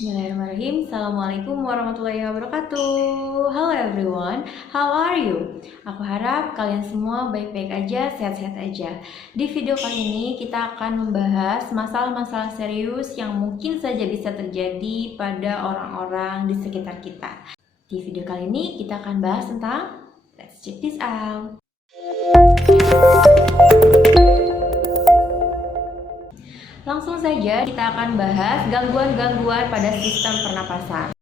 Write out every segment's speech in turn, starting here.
Bismillahirrahmanirrahim. Assalamualaikum warahmatullahi wabarakatuh. Halo everyone, how are you? Aku harap kalian semua baik-baik aja, sehat-sehat aja. Di video kali ini kita akan membahas masalah-masalah serius yang mungkin saja bisa terjadi pada orang-orang di sekitar kita. Di video kali ini kita akan bahas tentang let's check this out. Langsung saja kita akan bahas gangguan-gangguan pada sistem pernapasan.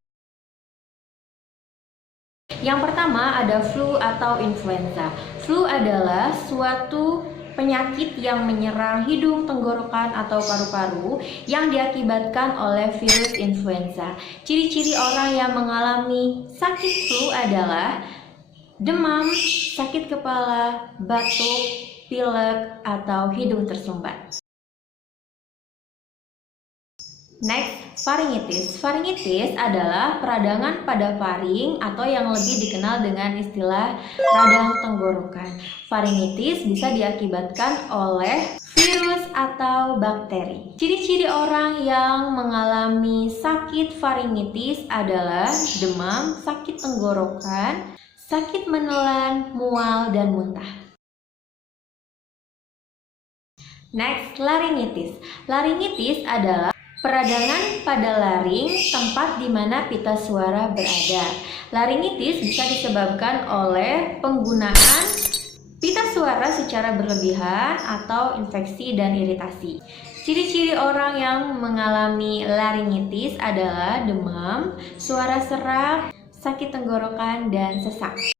Yang pertama ada flu atau influenza. Flu adalah suatu penyakit yang menyerang hidung, tenggorokan, atau paru-paru yang diakibatkan oleh virus influenza. Ciri-ciri orang yang mengalami sakit flu adalah demam, sakit kepala, batuk, pilek, atau hidung tersumbat. Next, faringitis. Faringitis adalah peradangan pada faring atau yang lebih dikenal dengan istilah radang tenggorokan. Faringitis bisa diakibatkan oleh virus atau bakteri. Ciri-ciri orang yang mengalami sakit faringitis adalah demam, sakit tenggorokan, sakit menelan, mual, dan muntah. Next, laringitis. Laringitis adalah peradangan pada laring, tempat di mana pita suara berada. Laringitis bisa disebabkan oleh penggunaan pita suara secara berlebihan atau infeksi dan iritasi. Ciri-ciri orang yang mengalami laringitis adalah demam, suara serak, sakit tenggorokan, dan sesak.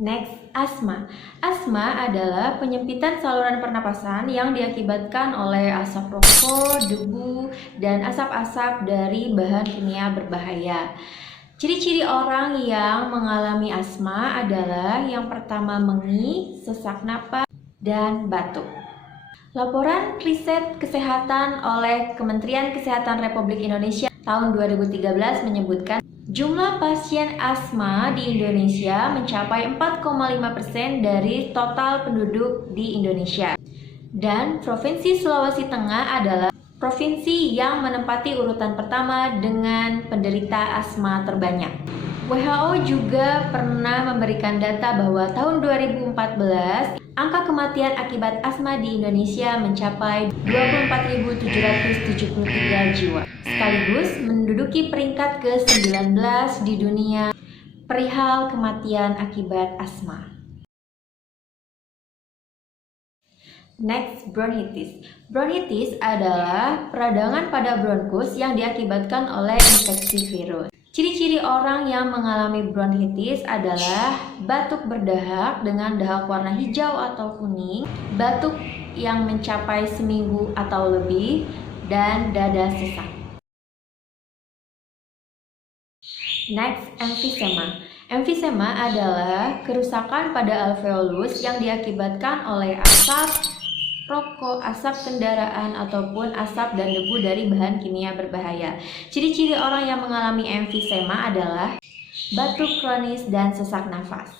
Next, asma. Asma adalah penyempitan saluran pernapasan yang diakibatkan oleh asap rokok, debu, dan asap-asap dari bahan kimia berbahaya. Ciri-ciri orang yang mengalami asma adalah yang pertama mengi, sesak napas, dan batuk. Laporan riset kesehatan oleh Kementerian Kesehatan Republik Indonesia tahun 2013 menyebutkan jumlah pasien asma di Indonesia mencapai 4,5% dari total penduduk di Indonesia. Dan Provinsi Sulawesi Tengah adalah provinsi yang menempati urutan pertama dengan penderita asma terbanyak. WHO juga pernah memberikan data bahwa tahun 2014 angka kematian akibat asma di Indonesia mencapai 24.773 jiwa, sekaligus menduduki peringkat ke-19 di dunia perihal kematian akibat asma. Next, bronkitis. Bronkitis adalah peradangan pada bronkus yang diakibatkan oleh infeksi virus. Ciri-ciri orang yang mengalami bronkitis adalah batuk berdahak dengan dahak warna hijau atau kuning, batuk yang mencapai seminggu atau lebih, dan dada sesak. Next, emfisema. Emfisema adalah kerusakan pada alveolus yang diakibatkan oleh asap rokok, asap kendaraan, ataupun asap dan debu dari bahan kimia berbahaya. Ciri-ciri orang yang mengalami emfisema adalah batuk kronis dan sesak nafas.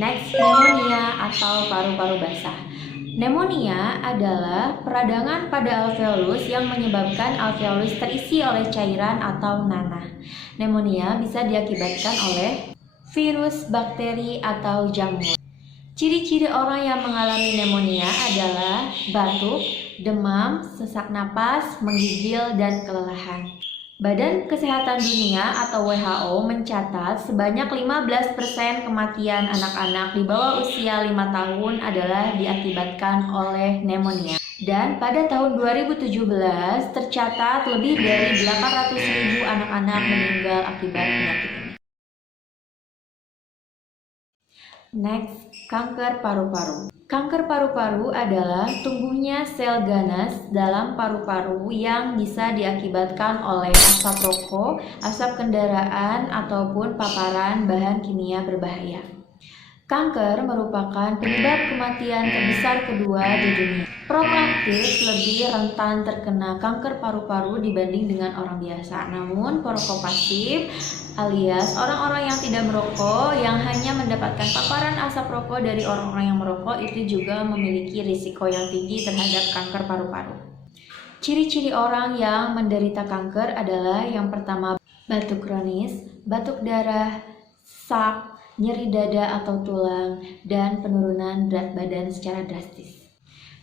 Next, pneumonia atau paru-paru basah. Pneumonia adalah peradangan pada alveolus yang menyebabkan alveolus terisi oleh cairan atau nanah. Pneumonia bisa diakibatkan oleh virus, bakteri, atau jamur. Ciri-ciri orang yang mengalami pneumonia adalah batuk, demam, sesak napas, menggigil, dan kelelahan. Badan Kesehatan Dunia atau WHO mencatat sebanyak 15% kematian anak-anak di bawah usia 5 tahun adalah diakibatkan oleh pneumonia. Dan pada tahun 2017 tercatat lebih dari 800.000 anak-anak meninggal akibat penyakit ini. Next, kanker paru-paru. Kanker paru-paru adalah tumbuhnya sel ganas dalam paru-paru yang bisa diakibatkan oleh asap rokok, asap kendaraan, ataupun paparan bahan kimia berbahaya. Kanker merupakan penyebab kematian terbesar kedua di dunia. Perokok aktif lebih rentan terkena kanker paru-paru dibanding dengan orang biasa. Namun, perokok pasif alias orang-orang yang tidak merokok yang hanya mendapatkan paparan asap rokok dari orang-orang yang merokok itu juga memiliki risiko yang tinggi terhadap kanker paru-paru. Ciri-ciri orang yang menderita kanker adalah yang pertama, batuk kronis, batuk darah, sak, nyeri dada atau tulang, dan penurunan berat badan secara drastis.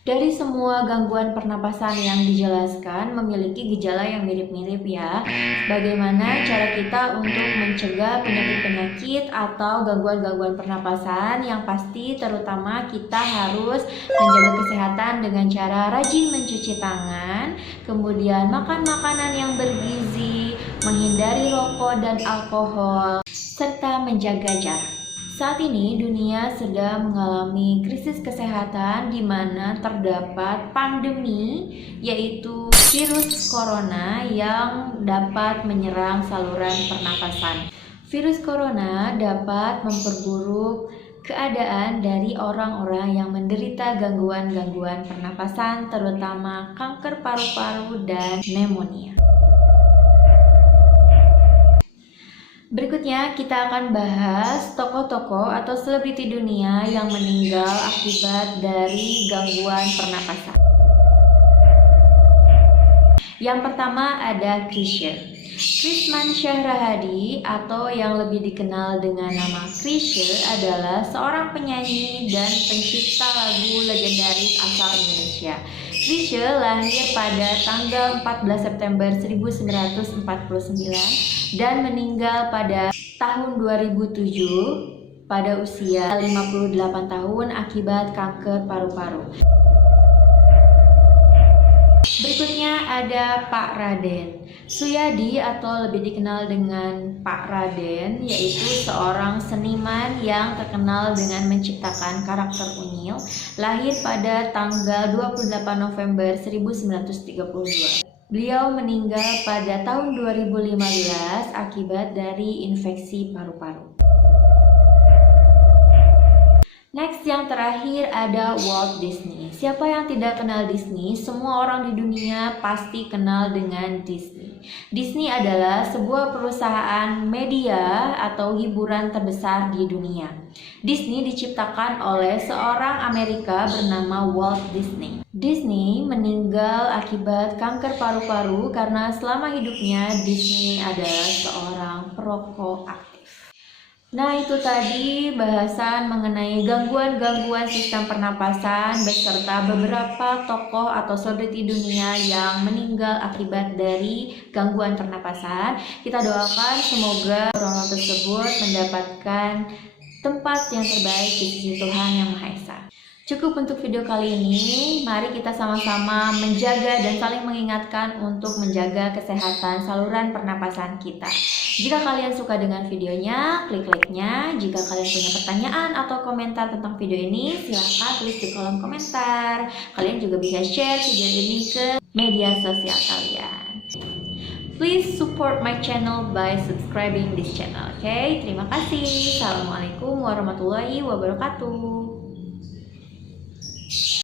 Dari semua gangguan pernapasan yang dijelaskan memiliki gejala yang mirip-mirip ya. Bagaimana cara kita untuk mencegah penyakit-penyakit atau gangguan-gangguan pernapasan? Yang pasti terutama kita harus menjaga kesehatan dengan cara rajin mencuci tangan, kemudian makan makanan yang bergizi, menghindari rokok dan alkohol, serta menjaga jarak. Saat ini dunia sedang mengalami krisis kesehatan di mana terdapat pandemi yaitu virus corona yang dapat menyerang saluran pernapasan. Virus corona dapat memperburuk keadaan dari orang-orang yang menderita gangguan-gangguan pernapasan terutama kanker paru-paru dan pneumonia. Berikutnya kita akan bahas tokoh-tokoh atau selebriti dunia yang meninggal akibat dari gangguan pernapasan. Yang pertama ada Chrisye. Krisman Syahrahadi atau yang lebih dikenal dengan nama Chrisye adalah seorang penyanyi dan pencipta lagu legendaris asal Indonesia. Chrisye lahir pada tanggal 14 September 1949 dan meninggal pada tahun 2007 pada usia 58 tahun akibat kanker paru-paru. Berikutnya ada Pak Raden Suyadi atau lebih dikenal dengan Pak Raden, yaitu seorang seniman yang terkenal dengan menciptakan karakter unyil. Lahir pada tanggal 28 November 1932. Beliau meninggal pada tahun 2015 akibat dari infeksi paru-paru. Next, yang terakhir ada Walt Disney. Siapa yang tidak kenal Disney? Semua orang di dunia pasti kenal dengan Disney. Disney adalah sebuah perusahaan media atau hiburan terbesar di dunia. Disney diciptakan oleh seorang Amerika bernama Walt Disney. Disney meninggal akibat kanker paru-paru karena selama hidupnya Disney adalah seorang perokok aktif. Nah, itu tadi bahasan mengenai gangguan-gangguan sistem pernapasan beserta beberapa tokoh atau selebriti dunia yang meninggal akibat dari gangguan pernapasan. Kita doakan semoga orang-orang tersebut mendapatkan tempat yang terbaik di sisi Tuhan Yang Maha Esa. Cukup untuk video kali ini, mari kita sama-sama menjaga dan saling mengingatkan untuk menjaga kesehatan saluran pernapasan kita. Jika kalian suka dengan videonya, klik like-nya. Jika kalian punya pertanyaan atau komentar tentang video ini, silahkan tulis di kolom komentar. Kalian juga bisa share video ini ke media sosial kalian. Please support my channel by subscribing this channel, okay? Terima kasih. Assalamualaikum warahmatullahi wabarakatuh.